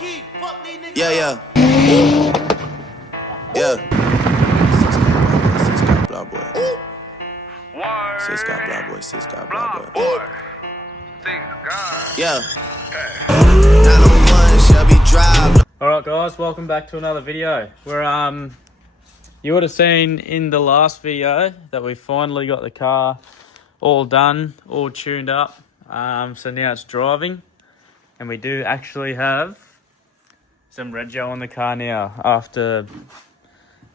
Yeah, yeah. Yeah. Six got blah boy. Six got blah boy. Six got blah boy. Yeah. 901 Shelby Drive. Alright guys, welcome back to another video. You would have seen in the last video that we finally got the car all done, all tuned up. So now it's driving, and we do actually have some rego on the car now after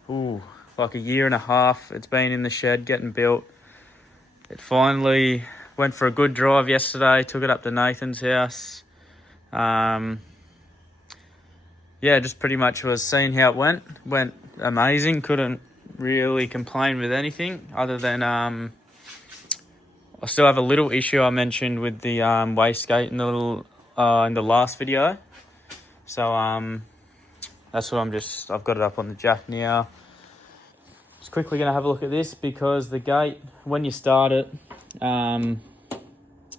like a year and a half. It's been in the shed getting built. It finally went for a good drive yesterday, took it up to Nathan's house. Yeah, just pretty much was seeing how it went. Went amazing. Couldn't really complain with anything other than I still have a little issue I mentioned with the wastegate in the last video. So that's what I've got it up on the jack now. Just quickly going to have a look at this because the gate, when you start it,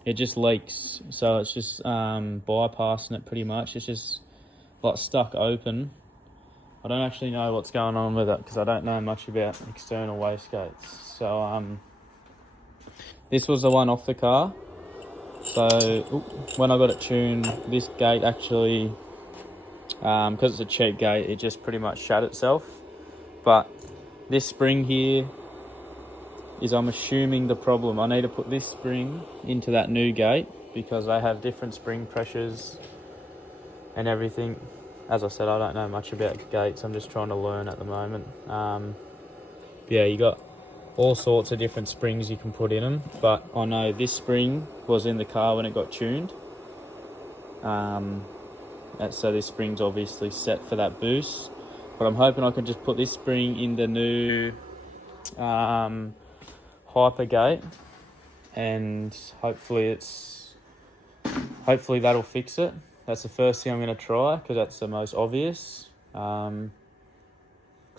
it just leaks. So it's just bypassing it pretty much. It's just like stuck open. I don't actually know what's going on with it because I don't know much about external wastegates. So this was the one off the car. So when I got it tuned, this gate actually, because it's a cheap gate, it just pretty much shut itself. But this spring here is, I'm assuming, the problem. I need to put this spring into that new gate because they have different spring pressures and everything. As I said, I don't know much about gates. I'm just trying to learn at the moment. Yeah, you got all sorts of different springs you can put in them, but I know this spring was in the car when it got tuned. So this spring's obviously set for that boost, but I'm hoping I can just put this spring in the new hyper gate, and hopefully that'll fix it. That's the first thing I'm going to try because that's the most obvious. Because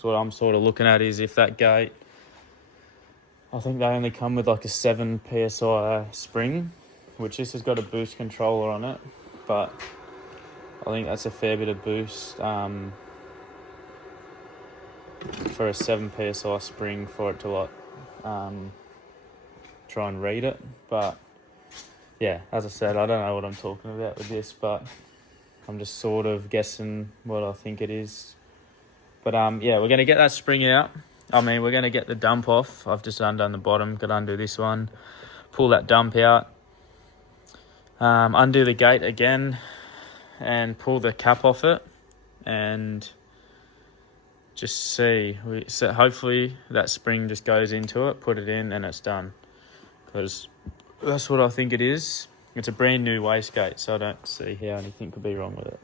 what I'm sort of looking at is if that gate, I think they only come with like a 7 psi spring, which this has got a boost controller on it, but I think that's a fair bit of boost for a 7 psi spring for it to like try and read it. But yeah, as I said, I don't know what I'm talking about with this, but I'm just sort of guessing what I think it is. But yeah, we're going to get that spring out. I mean, we're going to get the dump off. I've just undone the bottom, got to undo this one, pull that dump out, undo the gate again, and pull the cap off it, and just see. So hopefully that spring just goes into it, put it in, and it's done. Because that's what I think it is. It's a brand new wastegate, so I don't see how anything could be wrong with it.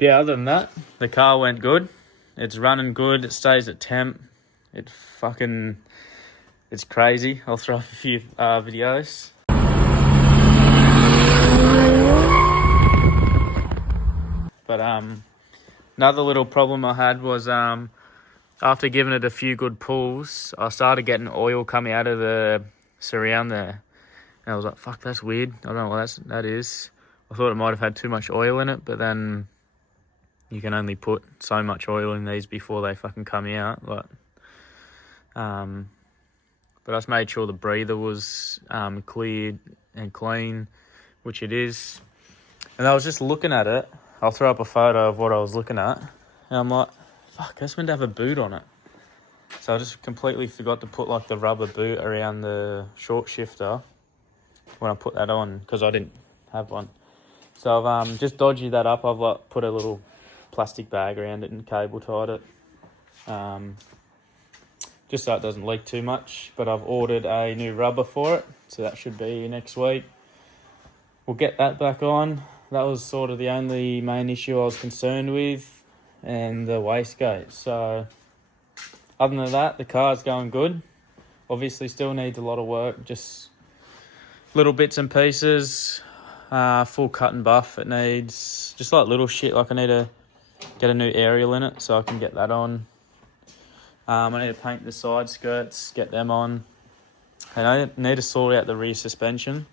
Yeah, other than that, the car went good. It's running good. It stays at temp. It's crazy. I'll throw up a few videos. But another little problem I had was after giving it a few good pulls, I started getting oil coming out of the surround there. And I was like, fuck, that's weird. I don't know what that is. I thought it might have had too much oil in it, but then you can only put so much oil in these before they fucking come out. But I just made sure the breather was cleared and clean, which it is. And I was just looking at it. I'll throw up a photo of what I was looking at. And I'm like, fuck, that's meant to have a boot on it. So I just completely forgot to put like the rubber boot around the short shifter when I put that on, because I didn't have one. So I've just dodged that up. I've like put a little plastic bag around it and cable tied it, just so it doesn't leak too much. But I've ordered a new rubber for it, so that should be next week. We'll get that back on. That was sort of the only main issue I was concerned with, and the wastegate. So other than that, the car's going good. Obviously still needs a lot of work, just little bits and pieces, full cut and buff it needs, just like little shit. Like I need to get a new aerial in it so I can get that on. I need to paint the side skirts, get them on. And I need to sort out the rear suspension.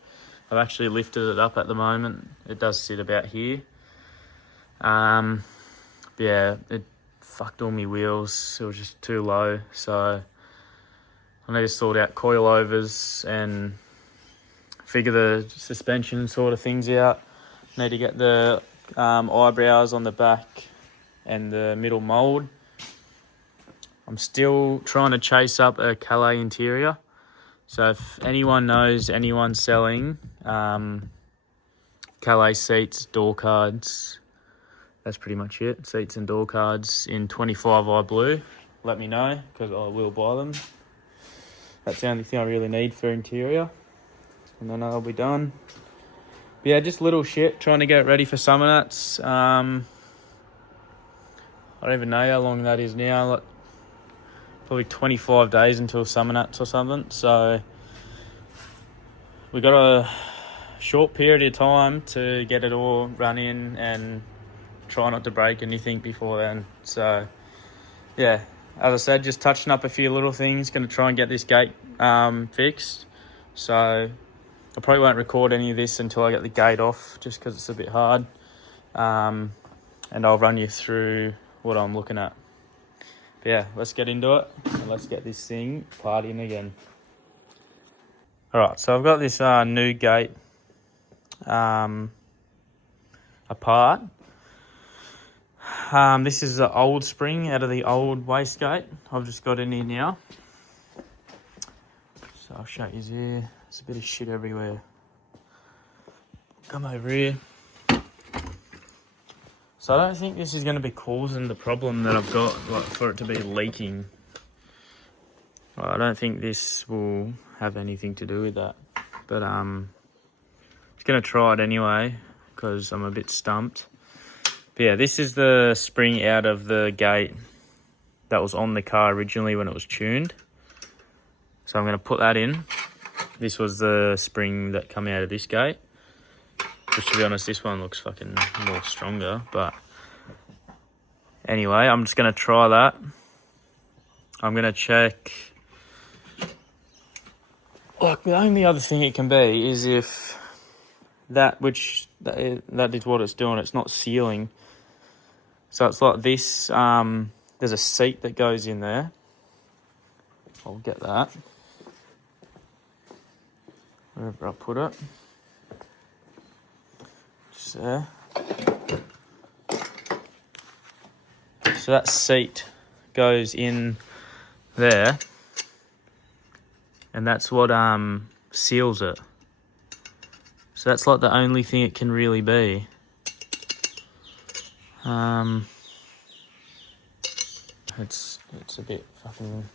I've actually lifted it up at the moment. It does sit about here. Yeah, it fucked all my wheels. It was just too low, so I need to sort out coilovers and figure the suspension sort of things out. Need to get the eyebrows on the back and the middle mould. I'm still trying to chase up a Calais interior. So if anyone knows anyone selling Calais seats, door cards, that's pretty much it. Seats and door cards in 25i blue, let me know, because I will buy them. That's the only thing I really need for interior. And then I'll be done. But yeah, just little shit, trying to get ready for Summernats. I don't even know how long that is now. Like, probably 25 days until Summernats or something. So we got a short period of time to get it all run in and try not to break anything before then. So yeah, as I said, just touching up a few little things. Going to try and get this gate fixed. So I probably won't record any of this until I get the gate off, just because it's a bit hard. And I'll run you through what I'm looking at. But yeah, let's get into it and let's get this thing partying again. Alright, so I've got this new gate apart. This is the old spring out of the old Wastegate. I've just got in here now. So I'll show you here. There's a bit of shit everywhere. Come over here. So I don't think this is going to be causing the problem that I've got, like, for it to be leaking. Well, I don't think this will have anything to do with that. But I'm just going to try it anyway, because I'm a bit stumped. But yeah, this is the spring out of the gate that was on the car originally when it was tuned. So I'm going to put that in. This was the spring that come out of this gate. Which, to be honest, this one looks fucking more stronger. But anyway, I'm just going to try that. I'm going to check. Like, the only other thing it can be is if that is what it's doing. It's not sealing. So it's like this. There's a seat that goes in there. I'll get that. Wherever I put it. Just there. So that seat goes in there. And that's what seals it. So that's like the only thing it can really be. It's a bit fucking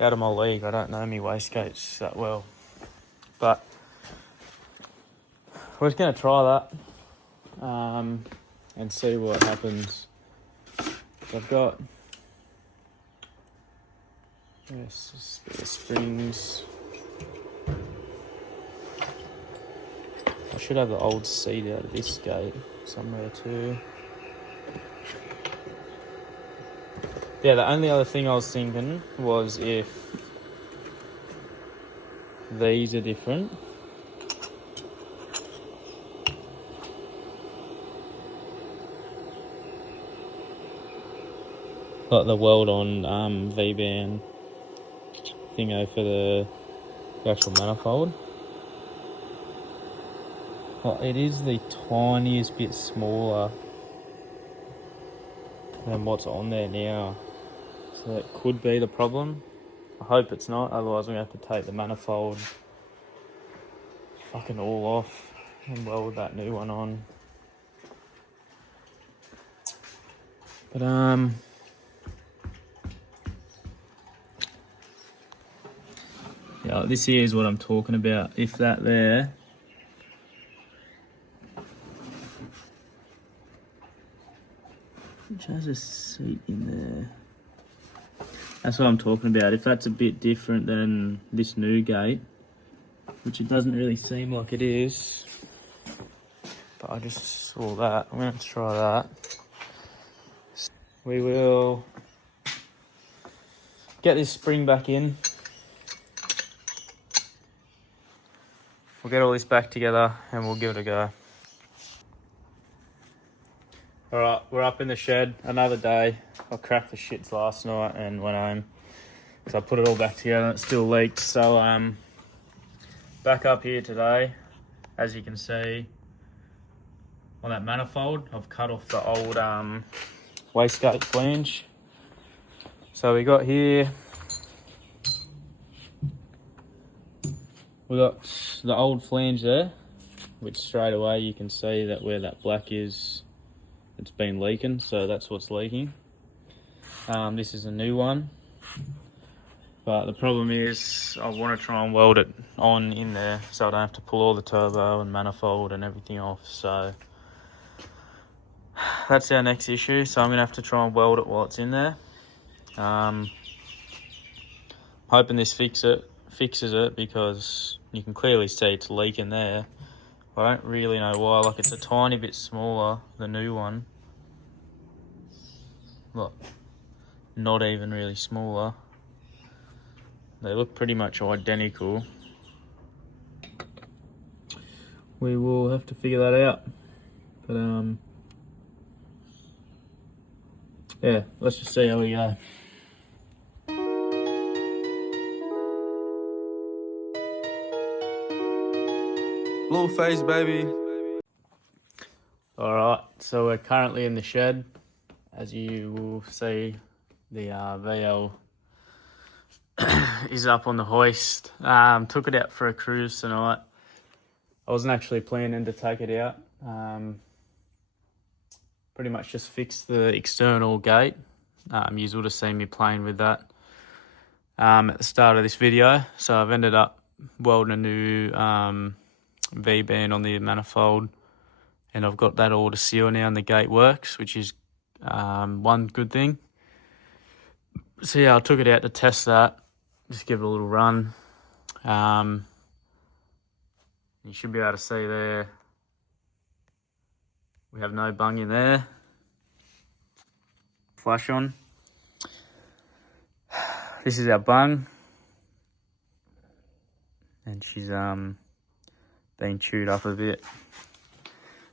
out of my league. I don't know me wastegates that well. But we're just going to try that and see what happens. So I've got the springs. I should have the old seat out of this gate somewhere too. Yeah, the only other thing I was thinking was if these are different. Like the weld on V-band thingo for the actual manifold. Well, it is the tiniest bit smaller than what's on there now. So that could be the problem. I hope it's not, otherwise I'm going to have to take the manifold fucking all off and weld that new one on. But yeah, this here is what I'm talking about. If that there, which has a seat in there. That's what I'm talking about. If that's a bit different than this new gate, which it doesn't really seem like it is, but I just saw that. I'm going to try that. We will get this spring back in. we'll get all this back together and we'll give it a go. Alright, we're up in the shed, another day. I cracked the shits last night and went home. So I put it all back together and it still leaked. So back up here today, as you can see, on that manifold, I've cut off the old wastegate flange. So we got here, we got the old flange there, which straight away you can see that where that black is, it's been leaking, so that's what's leaking. This is a new one, but the problem is I want to try and weld it on in there so I don't have to pull all the turbo and manifold and everything off. So that's our next issue, so I'm going to have to try and weld it while it's in there. Hoping this fixes it because you can clearly see it's leaking there. I don't really know why. Like, it's a tiny bit smaller, the new one. Look, not even really smaller. They look pretty much identical. We will have to figure that out. But yeah, let's just see how we go. Blue face, baby. Alright, so we're currently in the shed. As you will see, the VL is up on the hoist. Took it out for a cruise tonight. I wasn't actually planning to take it out. Pretty much just fixed the external gate. You would have seen me playing with that at the start of this video. So I've ended up welding a new V-band on the manifold, and I've got that all to seal now and the gate works, which is one good thing. So yeah, I took it out to test that, just give it a little run. You should be able to see there, we have no bung in there. Flash on. This is our bung, and she's been chewed up a bit.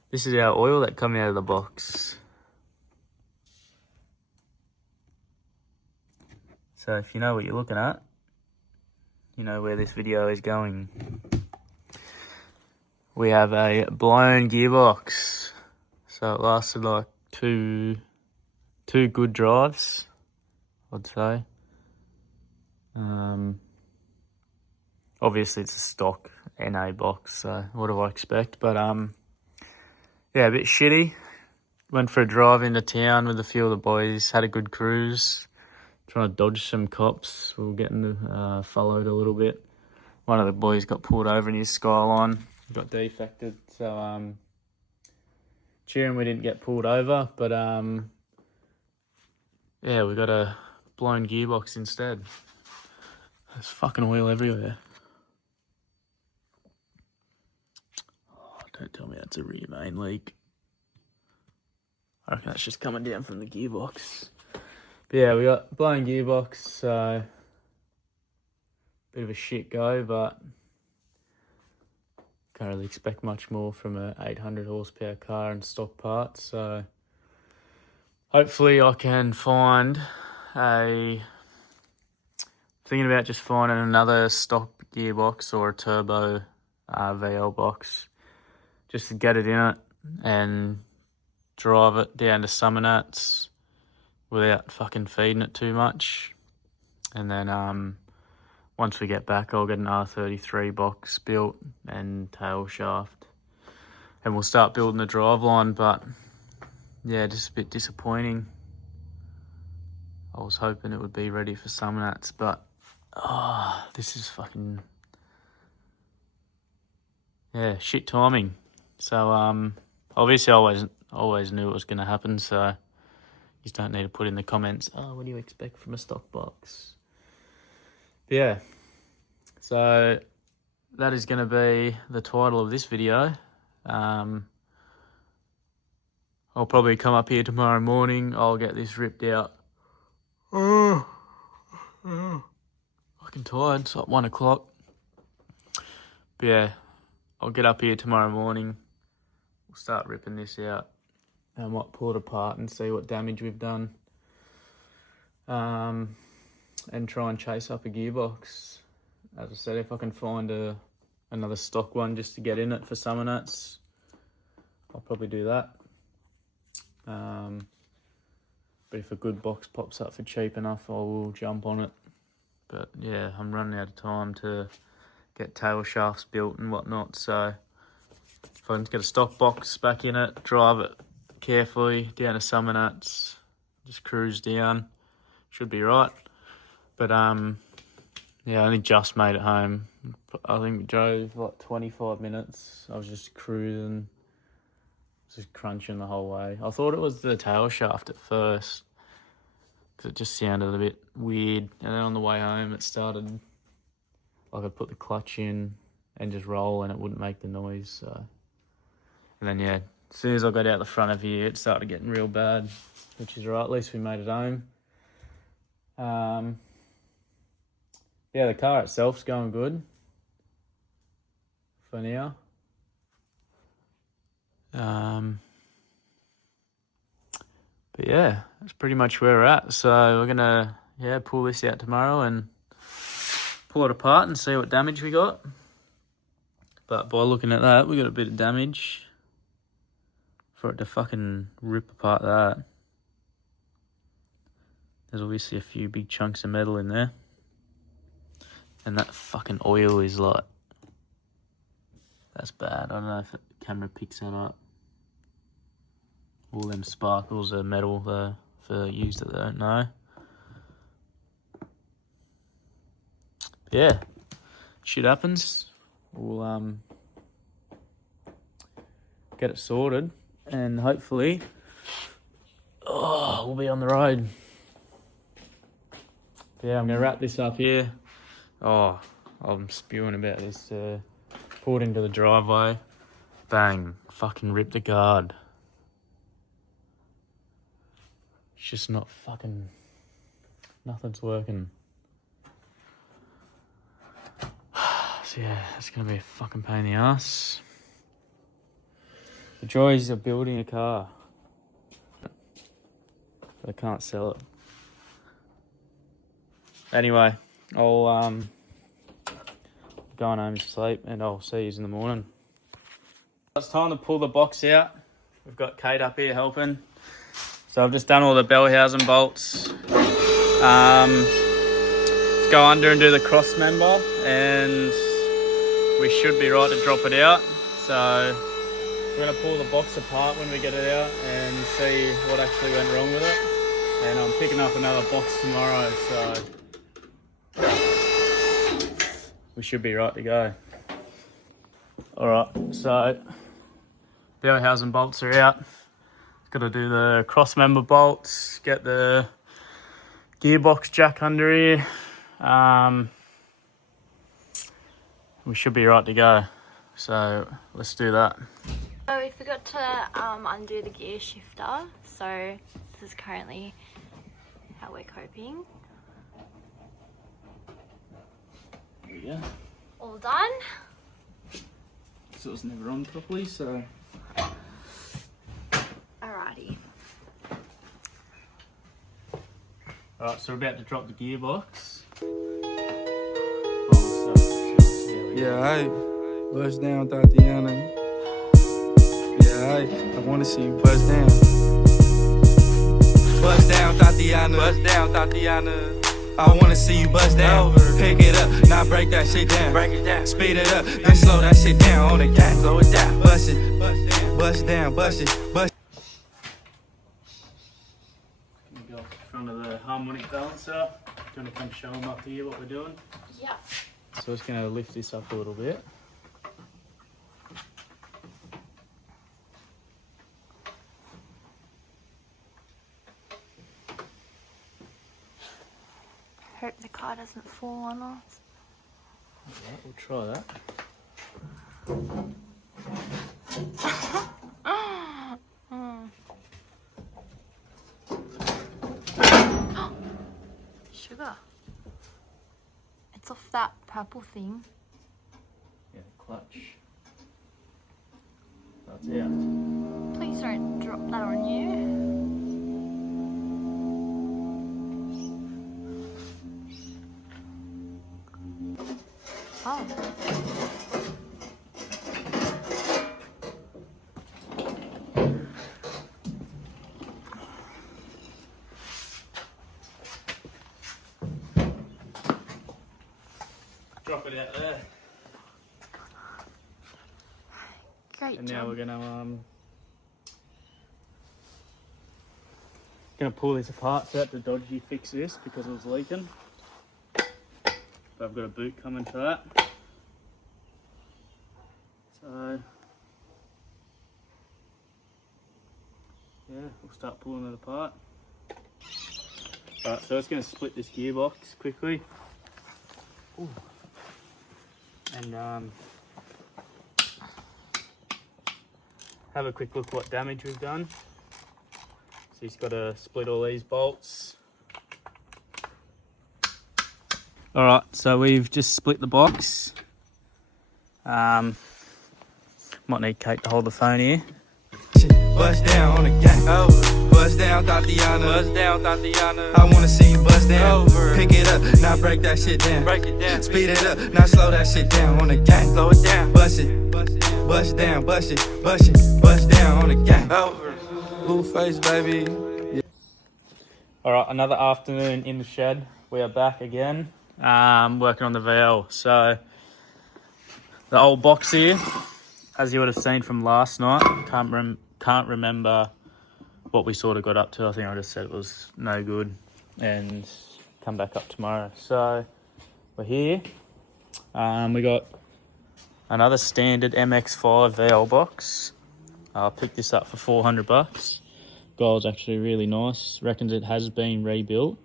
This is our oil that come out of the box. So if you know what you're looking at, you know where this video is going. We have a blown gearbox. So it lasted like two good drives, I'd say. Obviously it's a stock NA box, so what do I expect? But yeah, a bit shitty. Went for a drive into town with a few of the boys, had a good cruise, trying to dodge some cops. We were getting followed a little bit. One of the boys got pulled over in his Skyline, got defected, so cheering we didn't get pulled over, but yeah, we got a blown gearbox instead. There's fucking oil everywhere. Oh, don't tell me that's a rear main leak. I reckon that's just coming down from the gearbox. But yeah, we got blown gearbox, so bit of a shit go, but can't really expect much more from a 800 horsepower car and stock parts. So hopefully I can find thinking about just finding another stock gearbox or a turbo VL box, just to get it in it and drive it down to Summernats without fucking feeding it too much. And then once we get back, I'll get an R33 box built and tail shaft, and we'll start building the driveline. But yeah, just a bit disappointing. I was hoping it would be ready for Summernats, but this is fucking, yeah, shit timing. So obviously I always knew it was going to happen, so you just don't need to put in the comments, oh, what do you expect from a stock box? But yeah, so that is going to be the title of this video. I'll probably come up here tomorrow morning. I'll get this ripped out. Fucking tired. It's like 1 o'clock. But yeah, I'll get up here tomorrow morning. We'll start ripping this out. I might pull it apart and see what damage we've done. And try and chase up a gearbox. As I said, if I can find another stock one just to get in it for Summernats, I'll probably do that. But if a good box pops up for cheap enough, I will jump on it. But yeah, I'm running out of time to get tail shafts built and whatnot, so if I can get a stock box back in it, drive it carefully down to Summernats, just cruise down, should be right. But yeah, I only just made it home. I think we drove like 25 minutes. I was just cruising, just crunching the whole way. I thought it was the tail shaft at first, because it just sounded a bit weird. And then on the way home, it started, like I put the clutch in and just roll and it wouldn't make the noise. So, and then yeah, as soon as I got out the front of here, it started getting real bad, which is right. At least we made it home. Yeah, the car itself's going good for now. But yeah, that's pretty much where we're at. So we're gonna pull this out tomorrow and pull it apart and see what damage we got. But by looking at that, we got a bit of damage. For it to fucking rip apart that, there's obviously a few big chunks of metal in there. And that fucking oil is like, that's bad. I don't know if the camera picks that up. All them sparkles are metal though, for users that don't know. Yeah, shit happens. We'll get it sorted and hopefully we'll be on the road. Yeah, I'm gonna wrap this up here. Oh, I'm spewing about this. Pulled into the driveway. Bang. Fucking ripped the guard. It's just not fucking... Nothing's working. So yeah, it's going to be a fucking pain in the ass. The joys of building a car. But I can't sell it. Anyway, I'll going home to sleep and I'll see you in the morning. It's time to pull the box out. We've got Kate up here helping. So I've just done all the bell housing bolts. Let's go under and do the cross member and we should be right to drop it out. So we're going to pull the box apart when we get it out and see what actually went wrong with it. And I'm picking up another box tomorrow, so we should be right to go. Alright, so bell housing bolts are out. Got to do the cross member bolts, get the gearbox jack under here. We should be right to go. So let's do that. So we forgot to undo the gear shifter. So this is currently how we're coping. There we go. All done. So it was never on properly, so... Alrighty. Alright, so we're about to drop the gearbox. Yeah, I bust down Tatiana. Yeah, I wanna see you bust down. Bust down Tatiana. Bust down Tatiana. I wanna see you bust down. Pick it up, now break that shit down. Break it down. Speed it up, then slow that shit down on the gas. Slow it down. Bust it, bust down, bust it, bust. Gonna go off in front of the harmonic balancer. Gonna come show them up here what we're doing. Yeah. So I'm just gonna lift this up a little bit. Hope the car doesn't fall on us. Alright, we'll try that. Sugar. It's off that purple thing. Yeah, the clutch. it's out. Please don't drop that on you. Oh. Drop it out there. Great And job. now we're gonna pull this apart so that the dodgy fix this because it was leaking. But I've got a boot coming for that. So yeah, we'll start pulling it apart. Alright, so it's gonna split this gearbox quickly. Ooh. And have a quick look what damage we've done. So he's got to split all these bolts. Alright, so we've just split the box. Might need Kate to hold the phone here. Bust down on the gang. Over. Bust down, Tatiana. Bust down, Tatiana. I wanna see you bust down. Over. Pick it up, now break that shit down. Break it down. Speed it up, now slow that shit down on the gang. Slow it down. Bust it. Bust down, bust it. Bust it. Bust down on the gang. Over. Blue face, baby. Yeah. Alright, another afternoon in the shed. We are back again. Working on the VL. So the old box here, as you would have seen from last night, can't remember what we sort of got up to. I think I just said it was no good and come back up tomorrow. So we're here. We got another standard MX5 VL box. I picked this up for $400. Gold's actually really nice. Reckons it has been rebuilt.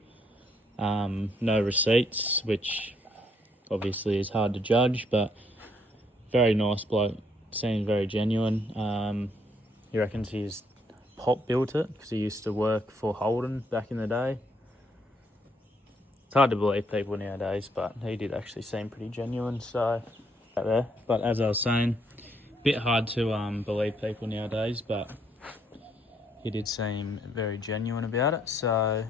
No receipts, which obviously is hard to judge, but very nice bloke. Seems very genuine. He reckons his pop built it because he used to work for Holden back in the day. It's hard to believe people nowadays, but he did actually seem pretty genuine. So, there. But as I was saying, a bit hard to believe people nowadays, but he did seem very genuine about it. So,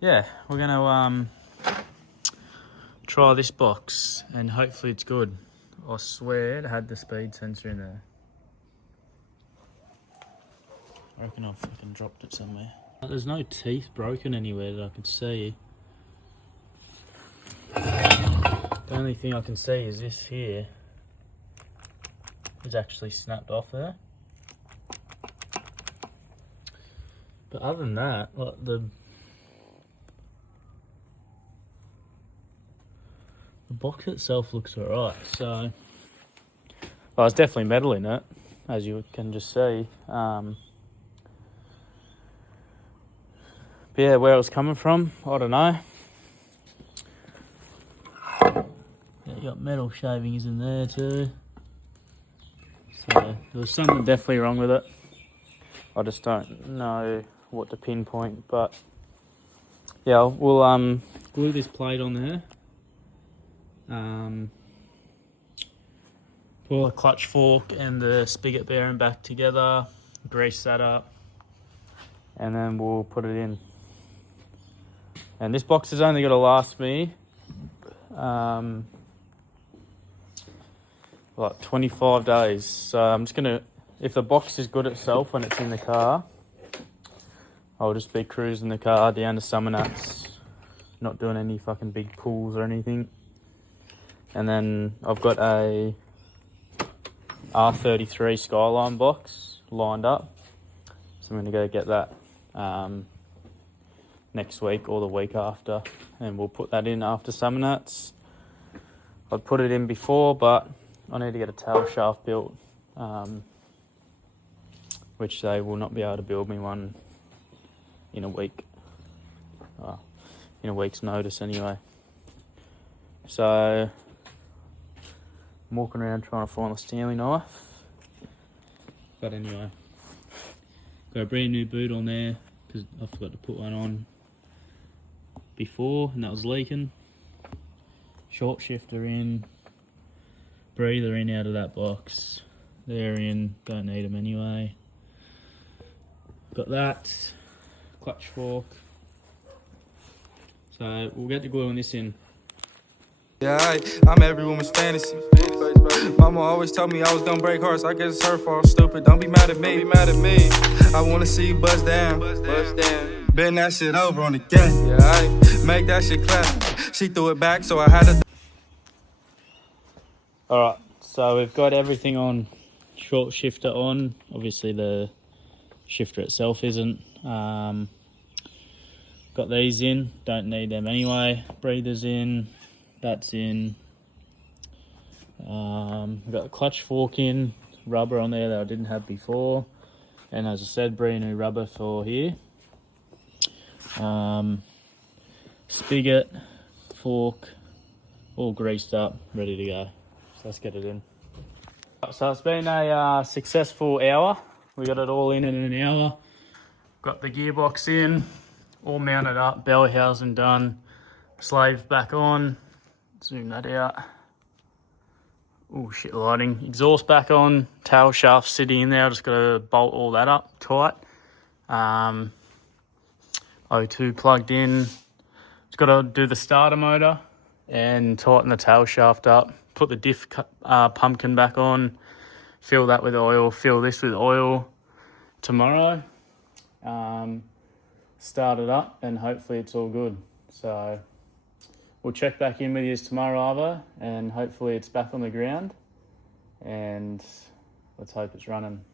yeah, we're gonna try this box and hopefully it's good. I swear it had the speed sensor in there. I reckon I've fucking dropped it somewhere. There's no teeth broken anywhere that I can see. The only thing I can see is this here is actually snapped off there. But other than that, like the box itself looks alright. So, well, there's definitely metal in it, as you can just see. But yeah, where it was coming from, I don't know. Yeah, you got metal shavings in there too. So there was something definitely wrong with it. I just don't know what to pinpoint, but yeah, we'll glue this plate on there. Pull the clutch fork and the spigot bearing back together, grease that up, and then we'll put it in. And this box is only going to last me like 25 days. So I'm just going to, if the box is good itself when it's in the car, I'll just be cruising the car down to Summernats, not doing any fucking big pulls or anything. And then I've got a R33 Skyline box lined up. So I'm going to go get that next week or the week after. And we'll put that in after Summernats. I'd put it in before, but I need to get a tail shaft built. Which they will not be able to build me one in a week. In a week's notice anyway. So I'm walking around trying to find the Stanley knife. But anyway, got a brand new boot on there because I forgot to put one on before and that was leaking. Short shifter in, breather in out of that box. They're in, don't need them anyway. Got that, clutch fork. So we'll get the glue on this in. Yeah, I'm every woman's fantasy. Mama always told me I was gonna break hearts. I guess it's her fault. Stupid. Don't be mad at me. I wanna see you bust down. Bend that shit over on the gang. Yeah, make that shit clap. She threw it back, so I had to. All right, so we've got everything on short shifter on. Obviously the shifter itself isn't. Got these in, don't need them anyway. Breathers in, that's in. We've got the clutch fork in, rubber on there that I didn't have before. And as I said, brand new rubber for here. Spigot, fork, all greased up, ready to go. So let's get it in. So it's been a successful hour. We got it all in an hour. Got the gearbox in, all mounted up, belly housing done, slaves back on. Zoom that out. Oh shit, lighting. Exhaust back on, tail shaft sitting in there. Just got to bolt all that up tight. O2 plugged in. Just got to do the starter motor and tighten the tail shaft up. Put the diff pumpkin back on. Fill that with oil. Fill this with oil tomorrow. Start it up and hopefully it's all good. So we'll check back in with you tomorrow, Arvo, and hopefully it's back on the ground. And let's hope it's running.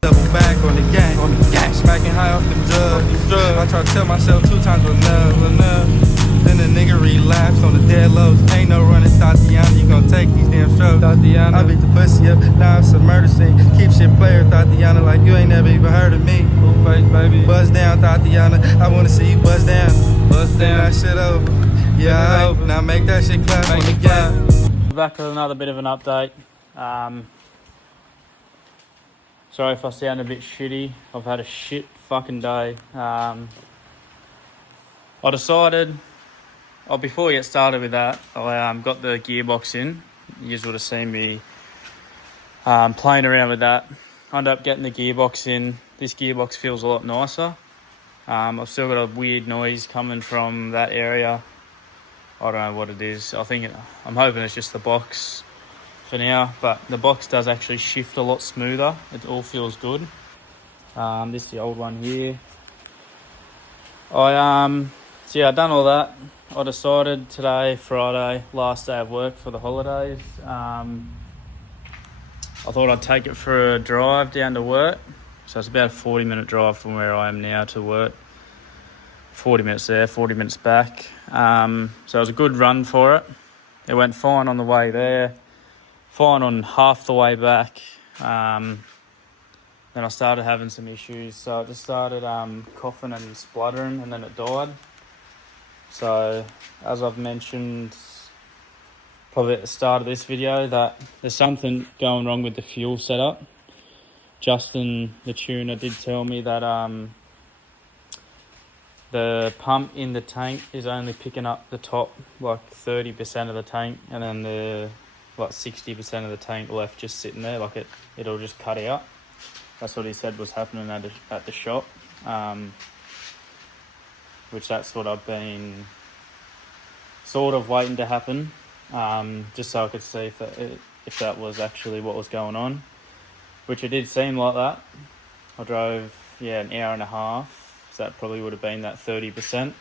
Double back on the gang, smacking high off the drugs. I tried to tell myself 2 times enough. Then the nigga relapsed on the dead lows. Ain't no running, Tatiana. You gon' take these damn strokes. Tatiana. I beat the pussy up, now it's a murder scene. Keep shit player, Tatiana, like you ain't never even heard of me. Full face, baby. Buzz down, Tatiana. I wanna see you buzz down. Buzz down. That shit over. Yeah, over. Now make that shit clap on the gang. Back with another bit of an update. Sorry if I sound a bit shitty. I've had a shit fucking day. I decided, before we get started with that, I got the gearbox in. You would have seen me playing around with that. I ended up getting the gearbox in. This gearbox feels a lot nicer. I've still got a weird noise coming from that area. I don't know what it is. I'm hoping it's just the box for now, but the box does actually shift a lot smoother. It all feels good. This is the old one here. So yeah, I done all that. I decided today, Friday, last day of work for the holidays. I thought I'd take it for a drive down to work. So it's about a 40-minute drive from where I am now to work. 40 minutes there, 40 minutes back. So it was a good run for it. It went fine on the way there, fine on half the way back. Then I started having some issues. So I just started coughing and spluttering, and then it died. So as I've mentioned probably at the start of this video, that there's something going wrong with the fuel setup. Justin, the tuner, did tell me that the pump in the tank is only picking up the top, like 30% of the tank, and then the 60% of the tank left just sitting there, like it'll just cut out. That's what he said was happening at the shop, which that's what I've been sort of waiting to happen, just so I could see if that was actually what was going on, which it did seem like that. I drove an hour and a half. So that probably would have been that 30%.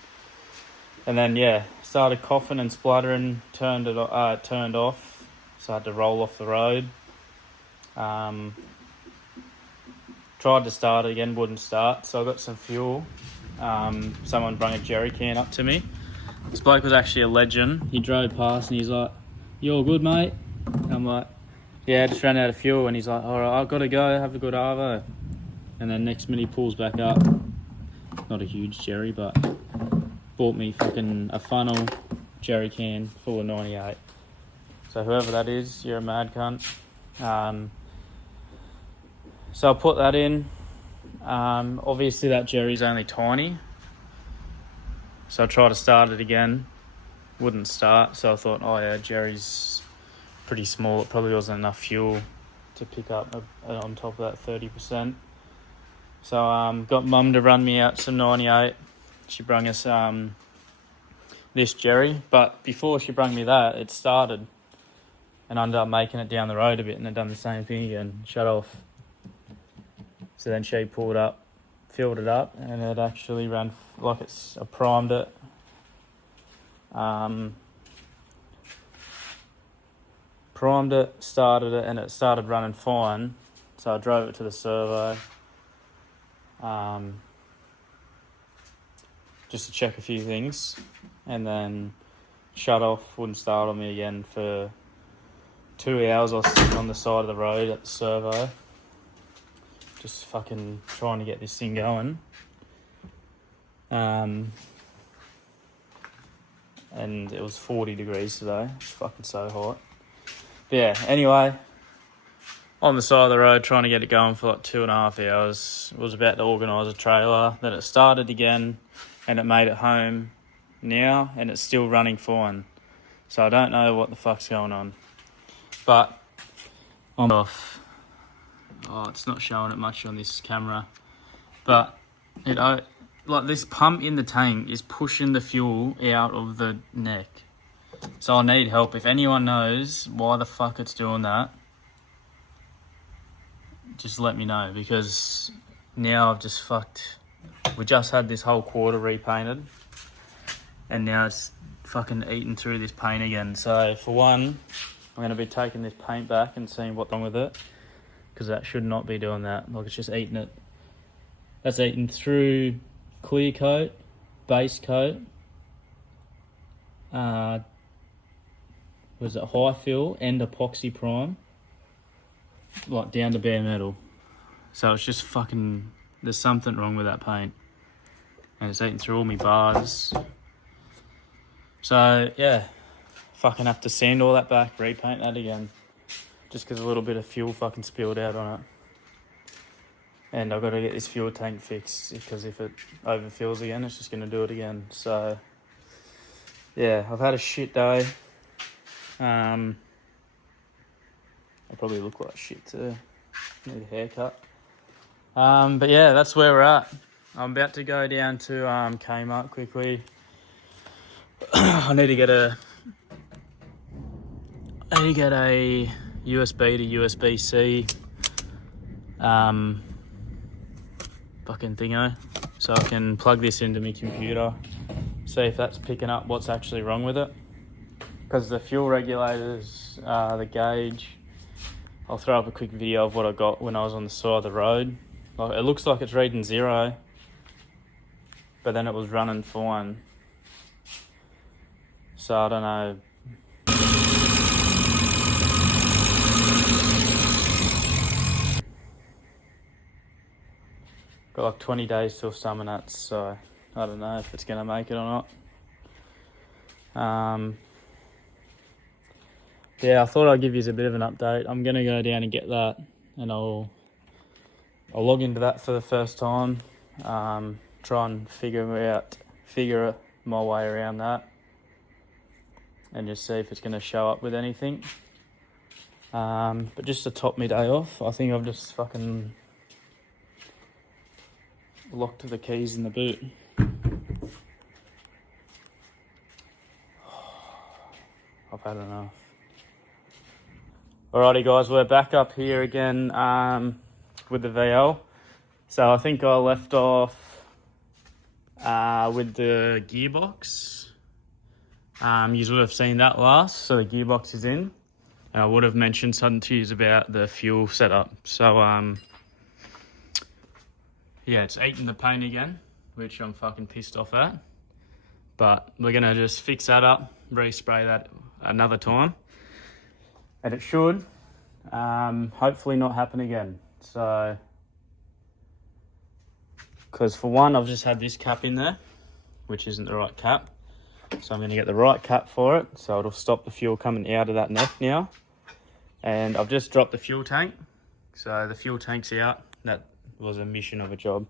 And then, started coughing and spluttering, turned off. So I had to roll off the road. Tried to start it again, wouldn't start. So I got some fuel. Someone brought a jerry can up to me. This bloke was actually a legend. He drove past and he's like, "You all good, mate?" And I'm like, "Yeah, I just ran out of fuel." And he's like, "All right, I've got to go. Have a good arvo." And then next minute he pulls back up. Not a huge jerry, but bought me fucking a funnel jerry can full of 98. So whoever that is, you're a mad cunt. So I put that in. Obviously that jerry's only tiny. So I tried to start it again. Wouldn't start. So I thought, jerry's pretty small. It probably wasn't enough fuel to pick up on top of that 30%. So got Mum to run me out some 98. She brung us this Jerry, but before she brung me that, it started and I ended up making it down the road a bit and it done the same thing again, shut off. So then she pulled up, filled it up, and it actually ran like I primed it. Primed it, started it, and it started running fine. So I drove it to the servo. Just to check a few things, and then shut off, wouldn't start on me again for 2 hours. I was sitting on the side of the road at the servo, just fucking trying to get this thing going. And it was 40 degrees today. It's fucking so hot. But yeah, anyway, on the side of the road trying to get it going for like 2.5 hours. Was about to organise a trailer. Then it started again and it made it home now and it's still running fine. So I don't know what the fuck's going on. But I'm off. Oh, it's not showing it much on this camera. But like this pump in the tank is pushing the fuel out of the neck. So I need help. If anyone knows why the fuck it's doing that, just let me know, because now I've just fucked. We just had this whole quarter repainted and now it's fucking eating through this paint again. So for one, I'm going to be taking this paint back and seeing what's wrong with it, because that should not be doing that. Like, it's just eating it. That's eating through clear coat, base coat, was it high fill and epoxy prime, like down to bare metal. So it's just fucking, there's something wrong with that paint and it's eating through all my bars. So yeah, fucking have to sand all that back, repaint that again, just because a little bit of fuel fucking spilled out on it. And I've got to get this fuel tank fixed, because if it overfills again, it's just going to do it again. So yeah, I've had a shit day. I probably look like shit too. Need a haircut. But yeah, that's where we're at. I'm about to go down to Kmart quickly. I need to get a USB to USB-C fucking thingo, so I can plug this into my computer, see if that's picking up what's actually wrong with it. Because the fuel regulators, the gauge, I'll throw up a quick video of what I got when I was on the side of the road. Like, it looks like it's reading 0, but then it was running fine. So I don't know. Got like 20 days till Summernats, so I don't know if it's going to make it or not. Yeah, I thought I'd give you a bit of an update. I'm going to go down and get that, and I'll log into that for the first time. Try and figure my way around that, and just see if it's going to show up with anything. But just to top my day off, I think I've just fucking locked the keys in the boot. I've had enough. Alrighty guys, we're back up here again with the VL. So I think I left off with the gearbox. You would have seen that last, so the gearbox is in. And I would have mentioned something to you about the fuel setup. So yeah, it's eating the paint again, which I'm fucking pissed off at. But we're gonna just fix that up, respray that another time. And it should hopefully not happen again. So, because for one, I've just had this cap in there, which isn't the right cap. So I'm going to get the right cap for it, so it'll stop the fuel coming out of that neck now. And I've just dropped the fuel tank, so the fuel tank's out. That was a mission of a job.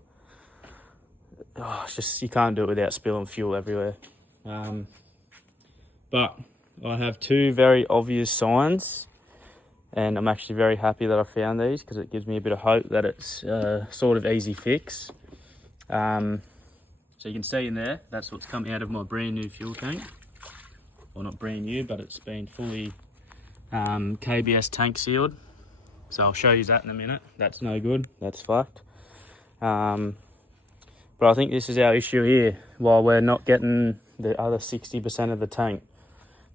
Oh, it's just, you can't do it without spilling fuel everywhere. But I have two very obvious signs And I'm actually very happy that I found these because it gives me a bit of hope that it's sort of easy fix. So you can see in there, that's what's come out of my brand new fuel tank. Well, not brand new, but it's been fully KBS tank sealed. So I'll show you that in a minute. That's no good, that's fucked. But I think this is our issue here, while we're not getting the other 60% of the tank.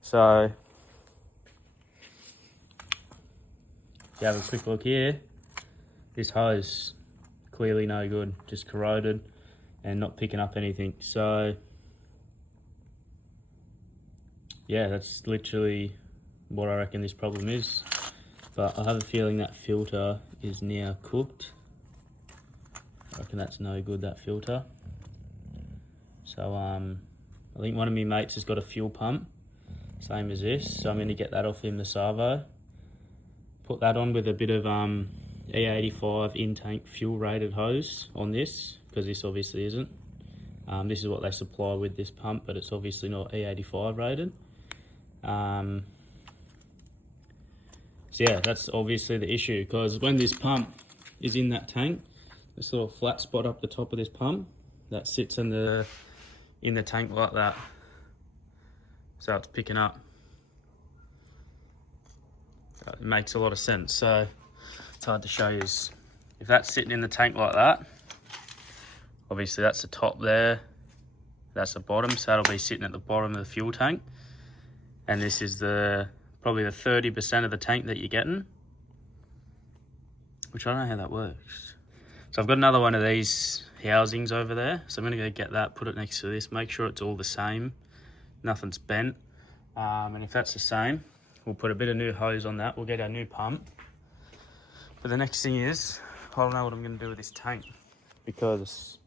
So, if you have a quick look here, this hose, clearly no good, just corroded and not picking up anything. So, yeah, that's literally what I reckon this problem is. But I have a feeling that filter is now cooked. I reckon that's no good, that filter. So I think one of my mates has got a fuel pump, same as this. So I'm going to get that off him, the Savo. Put that on with a bit of E85 in-tank fuel rated hose on this, because this obviously isn't. This is what they supply with this pump, but it's obviously not E85 rated. So yeah, that's obviously the issue, because when this pump is in that tank, this little flat spot up the top of this pump, that sits in the tank like that. So it's picking up. It makes a lot of sense. So it's hard to show you. If that's sitting in the tank like that, obviously that's the top there, that's the bottom, so that'll be sitting at the bottom of the fuel tank. And this is probably the 30% of the tank that you're getting, which I don't know how that works. So I've got another one of these housings over there. So I'm gonna go get that, put it next to this, make sure it's all the same, nothing's bent. And if that's the same, we'll put a bit of new hose on that, we'll get our new pump. But the next thing is, I don't know what I'm gonna do with this tank, because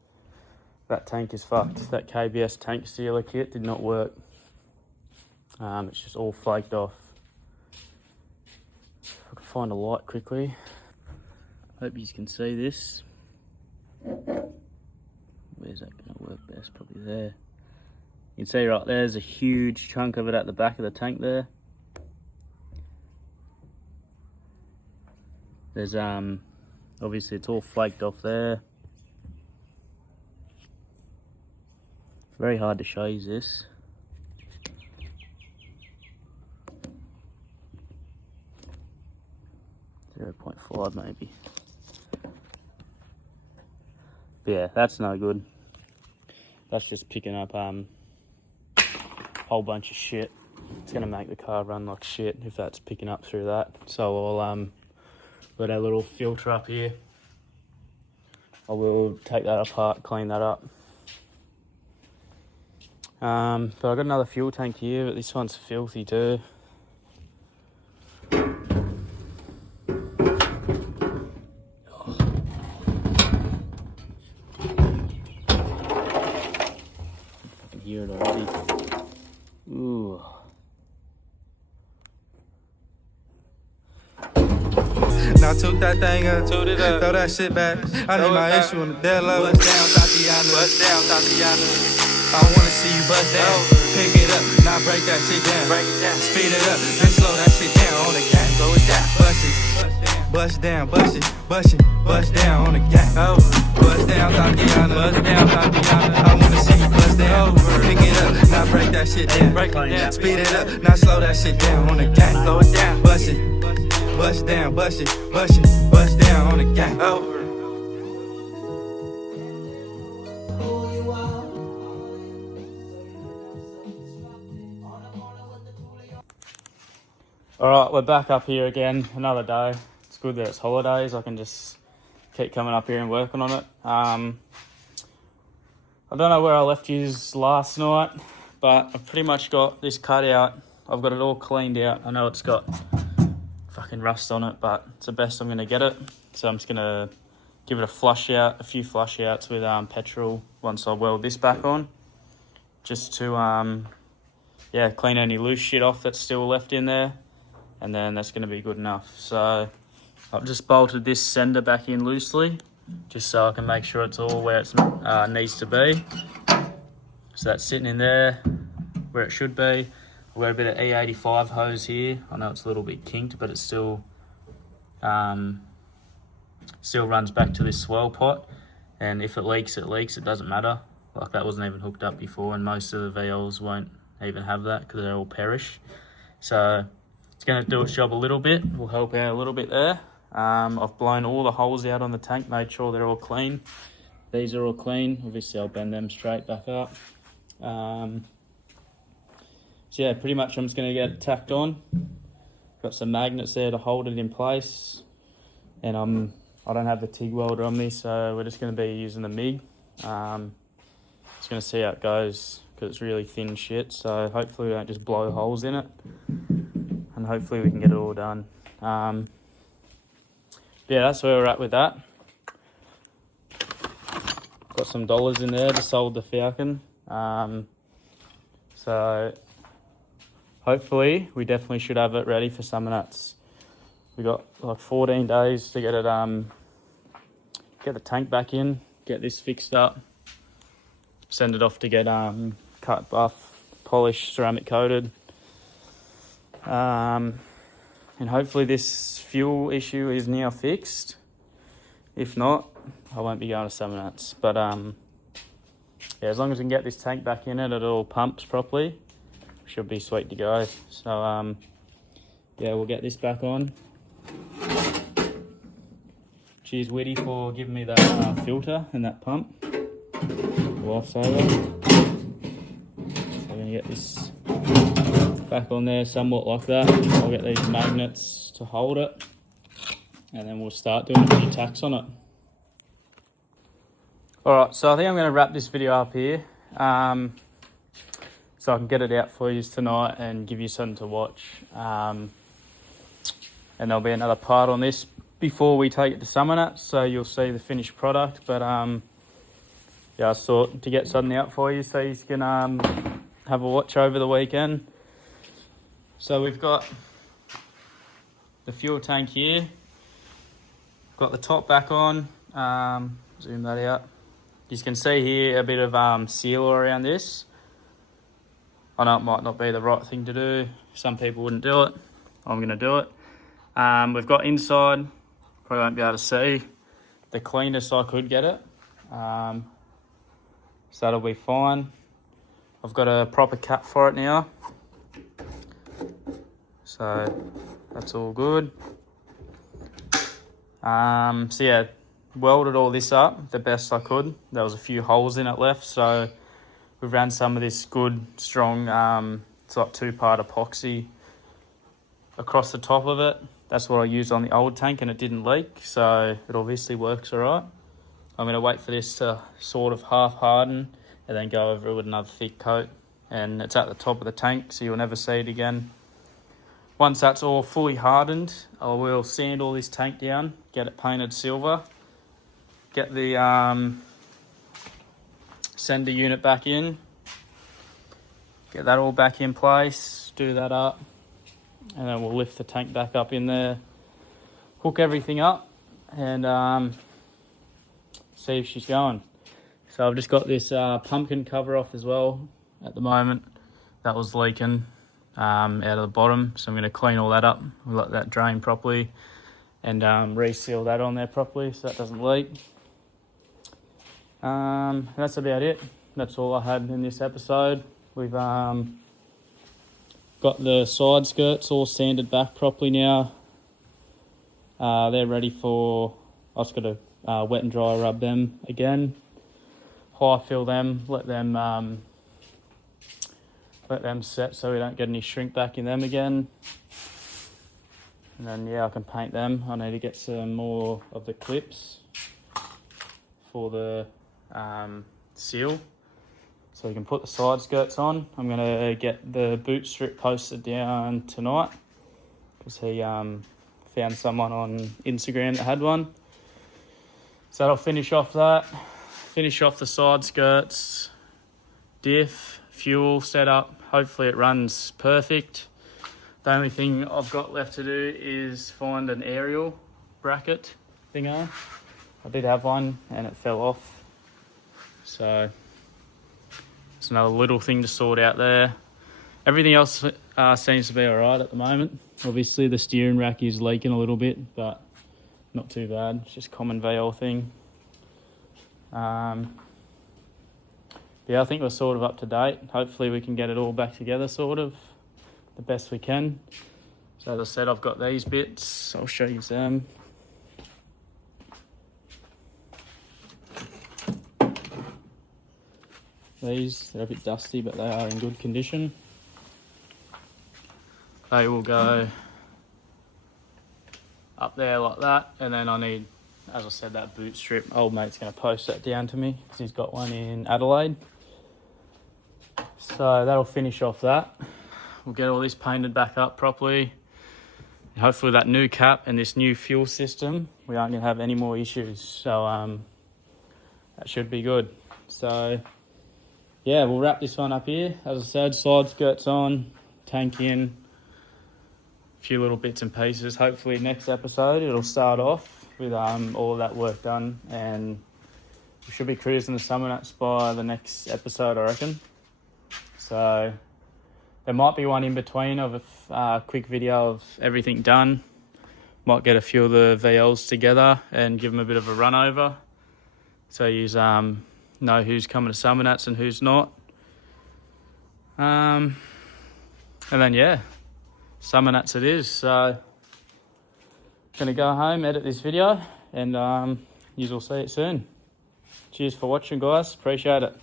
that tank is fucked. That KBS tank sealer kit did not work. It's just all flaked off. If I can find a light quickly. Hope you can see this. Where's that going to work best? Probably there. You can see right there's a huge chunk of it at the back of the tank there. There's obviously it's all flaked off there. It's very hard to show you this. .5 maybe. But yeah, that's no good. That's just picking up a whole bunch of shit. It's gonna make the car run like shit if that's picking up through that. So I'll let our little filter up here. I will take that apart, clean that up. But I've got another fuel tank here, but this one's filthy too. Hear it already. Ooh. Now took that thing up, throw that shit back. I need my issue on the dead level. Bust down, Tatiana. Bust down, Tatiana. I wanna see you bust down. Pick it up, now break that shit down. Speed it up, then slow that shit down on the gas. Slow it down. Bust it. Bust down, bust it, bust it, bust down on the gas. Bust down, Tatiana. Bust down, Tatiana. I wanna see you bust down. Pick it up, now break that shit down. Speed it up, now slow that shit down on the gas. Slow it down. Bust it. Bust down, bust it, bust it, bust down on the gang. Alright, we're back up here again, another day. It's good that it's holidays, I can just keep coming up here and working on it. I don't know where I left you last night, but I've pretty much got this cut out. I've got it all cleaned out. I know it's got fucking rust on it, but it's the best I'm going to get it. So I'm just going to give it a flush out, a few flush outs with petrol once I weld this back on. Just to, yeah, clean any loose shit off that's still left in there. And then that's going to be good enough. So I've just bolted this sender back in loosely, just so I can make sure it's all where it needs to be. So that's sitting in there where it should be. I've got a bit of E85 hose here. I know it's a little bit kinked, but it's still still runs back to this swell pot, and if it leaks, it leaks. It doesn't matter. Like, that wasn't even hooked up before, and most of the VLs won't even have that because they all perish. So it's going to do its job a little bit. We'll help out a little bit there. I've blown all the holes out on the tank, made sure they're all clean. These are all clean. Obviously, I'll bend them straight back up. So yeah, pretty much I'm just going to get it tacked on. Got some magnets there to hold it in place, and I don't have the TIG welder on me, so we're just going to be using the MIG. Just going to see how it goes because it's really thin shit, so hopefully we don't just blow holes in it, and hopefully we can get it all done. Yeah, that's where we're at with that. Got some dollars in there to solve the Falcon. So hopefully we definitely should have it ready for Summernats. We got like 14 days to get it, get the tank back in, get this fixed up, send it off to get cut, buff, polished, ceramic coated. And hopefully this fuel issue is now fixed. If not, I won't be going to Summernats. But yeah, as long as we can get this tank back in it all pumps properly, should be sweet to go. So yeah, we'll get this back on. Cheers, Whitty, for giving me that filter and that pump. Lifesaver. So I'm going to get this back on there somewhat like that. I'll get these magnets to hold it, and then we'll start doing a few tacks on it. Alright, so I think I'm going to wrap this video up here, so I can get it out for you tonight and give you something to watch. And there'll be another part on this before we take it to Summernats, so you'll see the finished product. But yeah, I thought to get something out for you so you can have a watch over the weekend. So we've got the fuel tank here. Got the top back on. Zoom that out. You can see here a bit of seal around this. I know it might not be the right thing to do. Some people wouldn't do it. I'm going to do it. We've got inside, probably won't be able to see, the cleanest I could get it. So that'll be fine. I've got a proper cap for it now. So that's all good. So yeah, welded all this up the best I could. There was a few holes in it left, so we ran some of this good, strong, it's like 2-part epoxy across the top of it. That's what I used on the old tank, and it didn't leak, so it obviously works all right. I'm going to wait for this to sort of half harden and then go over it with another thick coat. And it's at the top of the tank, so you'll never see it again. Once that's all fully hardened, I will sand all this tank down, get it painted silver, get the sender unit back in, get that all back in place, do that up, and then we'll lift the tank back up in there, hook everything up, and see if she's going. So I've just got this pumpkin cover off as well at the moment. That was leaking out of the bottom, so I'm going to clean all that up. We'll let that drain properly and reseal that on there properly so that doesn't leak. That's about it. That's all I had in this episode. We've got the side skirts all sanded back properly now. They're ready for, I just got to wet and dry rub them again, high fill them, let them set so we don't get any shrink back in them again. And then yeah, I can paint them. I need to get some more of the clips for the seal so we can put the side skirts on. I'm going to get the boot strip posted down tonight because he found someone on Instagram that had one. So that'll finish off that. Finish off the side skirts, diff, fuel setup. Hopefully it runs perfect. The only thing I've got left to do is find an aerial bracket thingo. I did have one and it fell off. So it's another little thing to sort out there. Everything else seems to be alright at the moment. Obviously the steering rack is leaking a little bit, but not too bad. It's just common VL thing. Yeah, I think we're sort of up to date. Hopefully we can get it all back together sort of the best we can. So as I said, I've got these bits. I'll show you them. These, they're a bit dusty, but they are in good condition. They will go up there like that, and then I need, as I said, that boot strip. Old mate's going to post that down to me because he's got one in Adelaide. So that'll finish off that. We'll get all this painted back up properly. And hopefully that new cap and this new fuel system, we aren't going to have any more issues. So that should be good. So yeah, we'll wrap this one up here. As I said, side skirts on, tank in, a few little bits and pieces. Hopefully next episode it'll start off with all of that work done, and we should be cruising the Summernats by the next episode, I reckon. So there might be one in between of a quick video of everything done. Might get a few of the VLs together and give them a bit of a run over, so you know who's coming to Summernats and who's not. And then yeah, Summernats it is. So gonna go home, edit this video, and you will see it soon. Cheers for watching, guys. Appreciate it.